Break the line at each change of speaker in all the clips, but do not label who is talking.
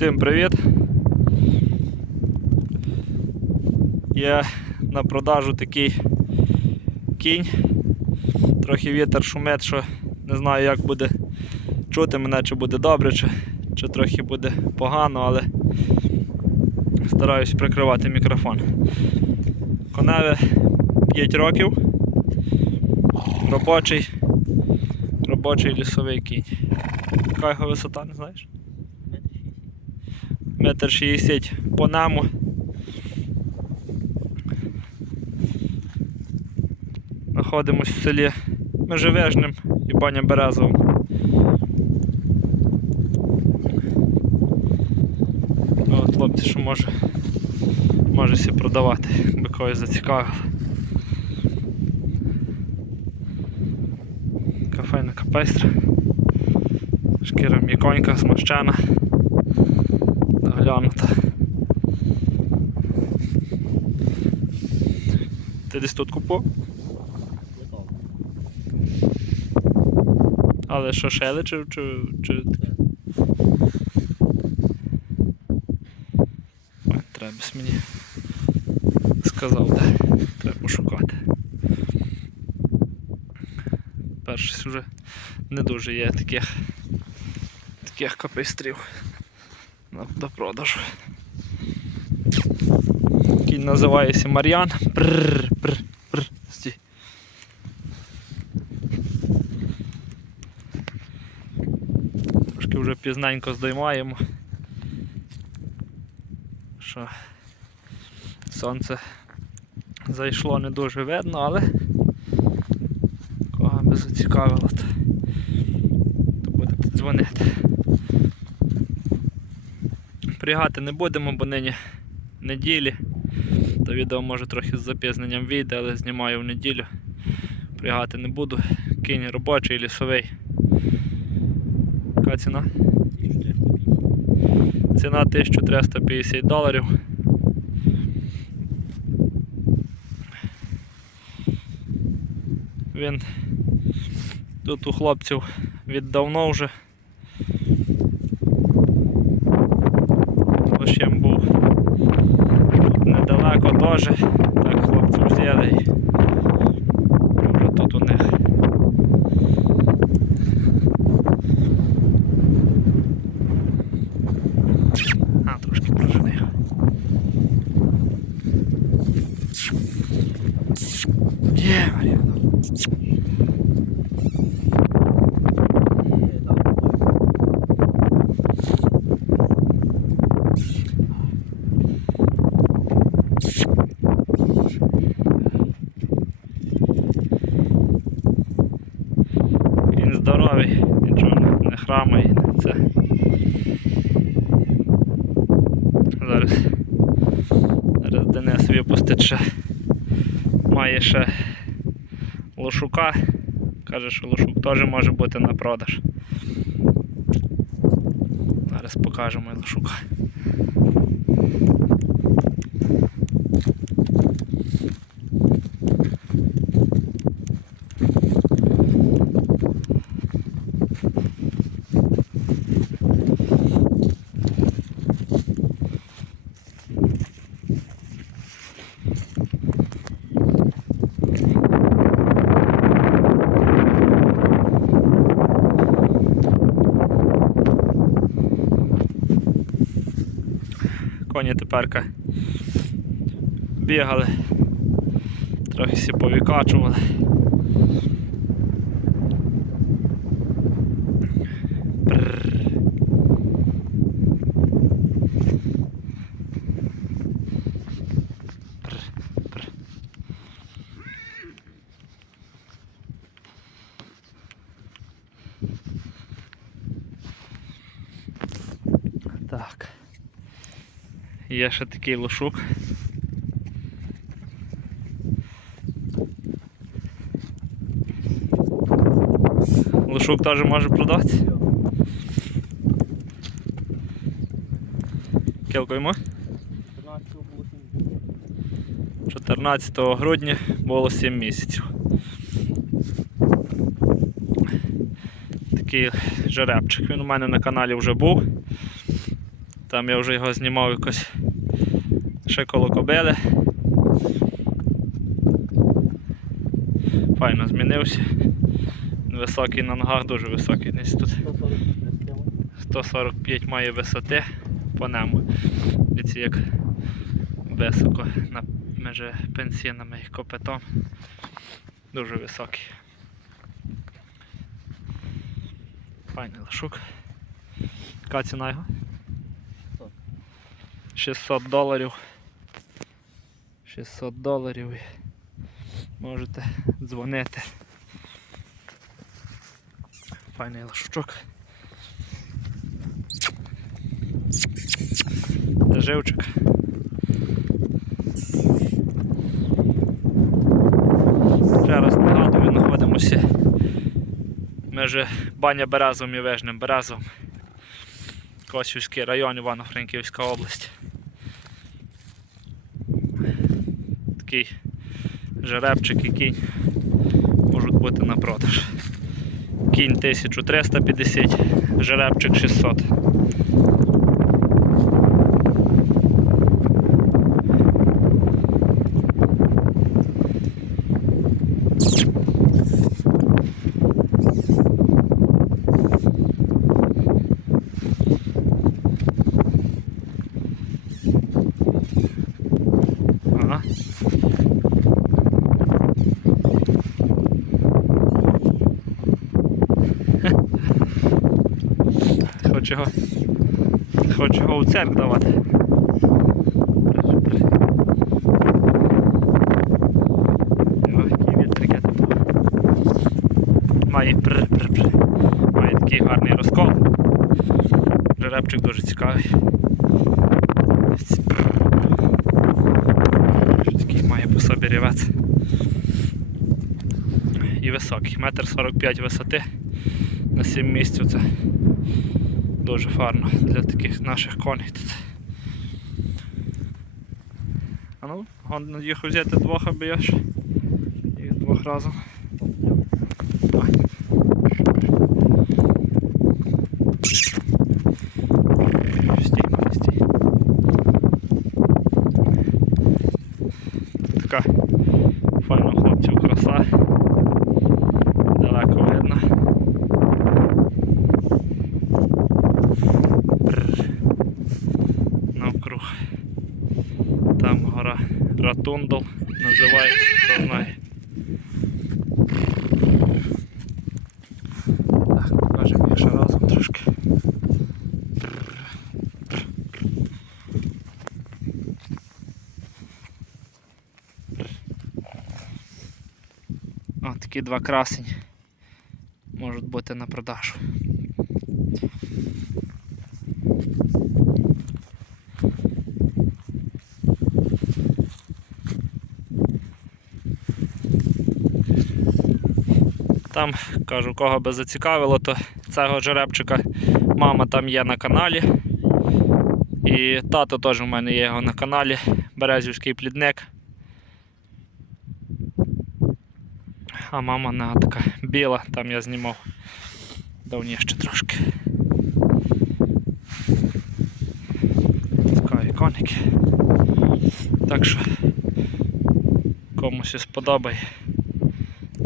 Всім привіт! Є на продажу такий кінь. Трохи вітер шумить, що не знаю як буде чути мене, чи буде добре, чи, чи трохи буде погано, але стараюсь прикривати мікрофон. Коневе 5 років. Робочий, робочий лісовий кінь. Яка його висота, не знаєш? Метр шістдесят по наму. Знаходимось в селі Межевежним і Баня Березовим. От хлопці, що може, може сі продавати, якби когось зацікавило. Кафейна капестра. Шкіра м'яконька, смащена доглянута. Ти десь тут купив? Але що шели чи, чи, чи... Треба мені сказав, де треба пошукати. Перший вже не дуже є таких таких капейстрів до продажу. Кінь називається Мар'ян. Трошки вже пізненько здоймаємо. Що сонце зайшло не дуже видно, але кого би зацікавило, то, то будете дзвонити. Прягати не будемо, бо нині неділі. То відео може трохи з запізненням вийде, але знімаю в неділю. Прягати не буду. Кінь робочий, лісовий. Яка ціна? Ціна 1350 доларів. Він тут у хлопців віддавно вже. Лишем був тут недалеко теж. Так хлопці взяли і вже тут у них. А, трошки прожений. Є, Мар'яна. Він здоровий, нічого не- не храмає. Це. Зараз. Зараз Денис випустить ще. Має лошука. Каже, що лошук теж може бути на продаж. Зараз покажемо лошука. Коні теперка бігали, трохи всі повікачували. Є ще такий лошук. Лошук теж може продати. Кілко йому? 14 грудня було 7 місяців. Такий жеребчик. Він у мене на каналі вже був. Там я вже його знімав якось ще коло кобили. Файно змінився. Високий на ногах, дуже високий. Десь тут 145 має висоти по нему. Дивіться, як високо між пенсійними і копитом. Дуже високий. Файний лошук. Яка ціна його? 600 доларів. 600 доларів. Можете дзвонити. Файний лошучок. Живчик. Ще раз нагадую, знаходимося між Баня Березом і Вижним Березом. Косівський район Івано-Франківська область. Такий жеребчик і кінь можуть бути на продаж. Кінь 1350, жеребчик 600. Хоч його. Хоч його у церк давати. Має пр пр пр Має такий гарний розкол. Жеребчик дуже цікавий. Такий має по собі рівець. І високий. Метр 45 висоти на 7 місць це дуже фарно для таких наших коней тут. А ну, їх взяти двох, аби я ж їх двох разом. Називається, хто знає. Так, покажемо ще разом трошки. О, такі два красені можуть бути на продажу. Там, кажу, кого би зацікавило, то цього жеребчика мама там є на каналі. І тато теж у мене є його на каналі. Березівський плідник. А мама на така біла, там я знімав давніше трошки. Цікаві коники. Так що комусь сподобає.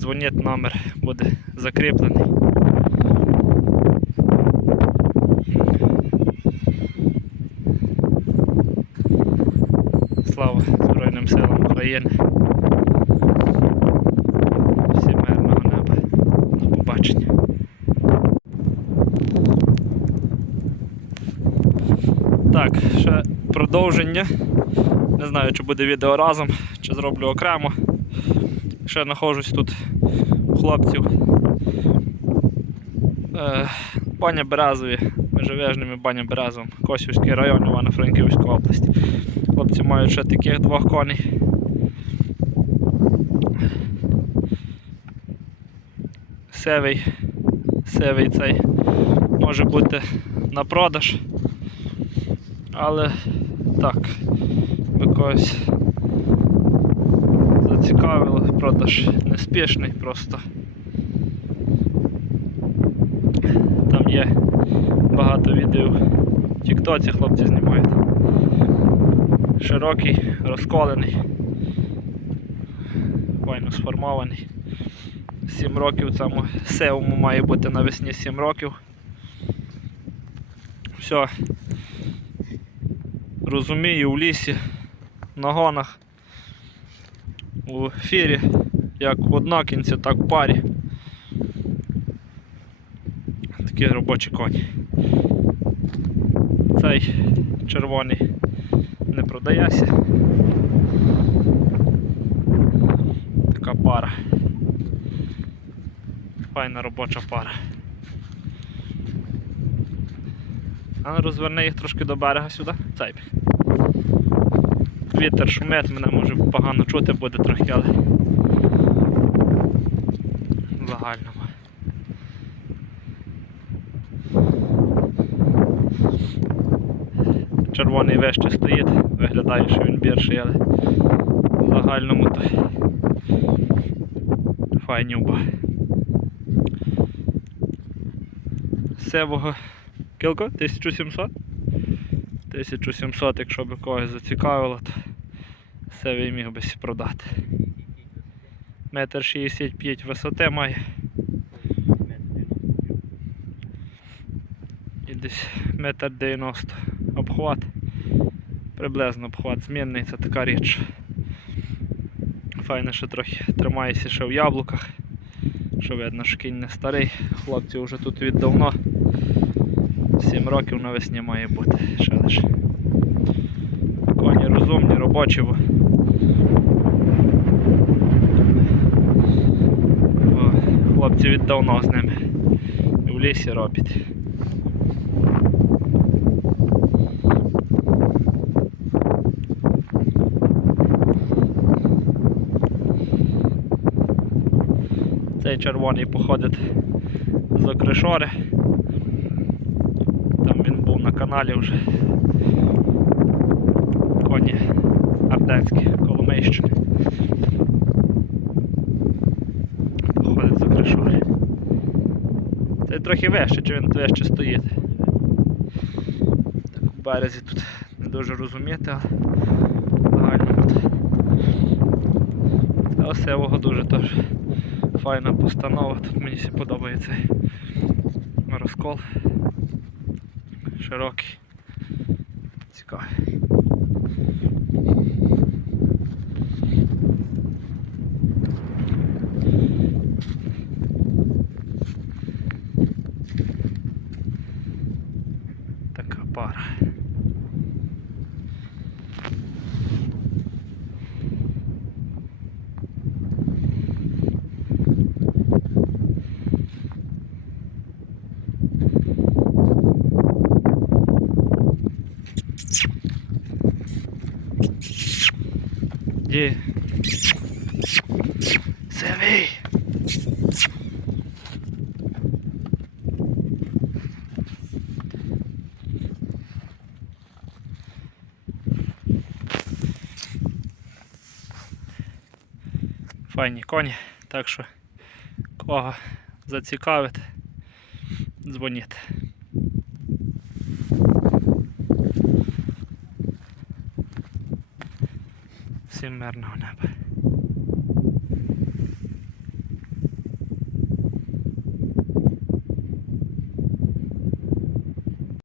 Дзвоніть, номер буде закріплений. Слава Збройним силам України. Всім мирного неба. До побачення. Так, ще продовження. Не знаю, чи буде відео разом, чи зроблю окремо. Ще знаходжусь тут у хлопців. Е, Баня Березові, межевежними Баня Березом, Косівський район, Івано-Франківська область. Хлопці мають ще таких двох коней. Севий, севий цей може бути на продаж. Але так, якось зацікавило, продаж неспішний просто. Там є багато відео В Тіктоці хлопці знімають. Широкий, розколений. Файно сформований. 7 років цьому севому має бути навесні 7 років. Все. Розумію в лісі, на гонах, у фірі, як в однакінці, так в парі. Такі робочі коні. Цей червоний не продається. Така пара. Файна робоча пара. А ну розверни їх трошки до берега сюди. Цей. Вітер шумить, мене може погано чути буде трохи, але в загальному. Червоний вище стоїть, виглядає, що він більший, але в загальному то файні оба. Севого кілко? 1700? 1700, якщо б когось зацікавило, то севий міг би продати. Метр 65 висоти має. І десь метр 90 обхват. Приблизно обхват змінний, це така річ. Файно, що трохи тримається ще в яблуках. Що видно, що кінь не старий. Хлопці вже тут віддавно. 7 років навесні має бути ще лише. Коні розумні, робочі. бо- бо Хлопці віддавно з ними в лісі роблять. Цей червоний походить з Окришори. Там він був на каналі вже. Коні Арденські, Коломийщини. Окришори. Цей трохи вище, чи він вище стоїть. Так у березі тут не дуже розуміти, але. Це осевого дуже теж файна постанова. Тут мені подобається розкол. Широкий. Цікавий. Така пара. Є. Сивий. Файні коні, так що кого зацікавить, дзвоніть. Всім мирного неба.